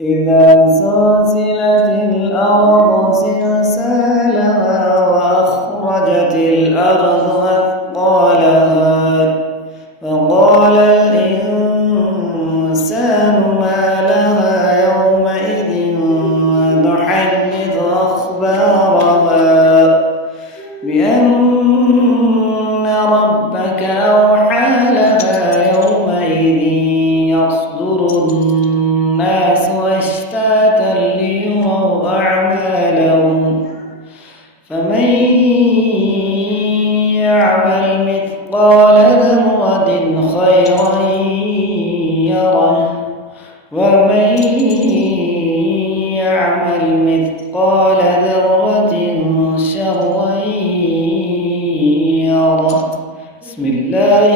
إذا زلزلت الأرض زلزالها وأخرجت الأرض أثقالها فقال الإنسان ما لها يومئذ تحدث أخبارها بأن ربك أوحى لها يومئذ يصدر الناس أشتاتا ليروا أعمالهم فمن يعمل مثقال ذرة خيرا يره ومن يعمل مثقال ذرة شرا يره. بسم الله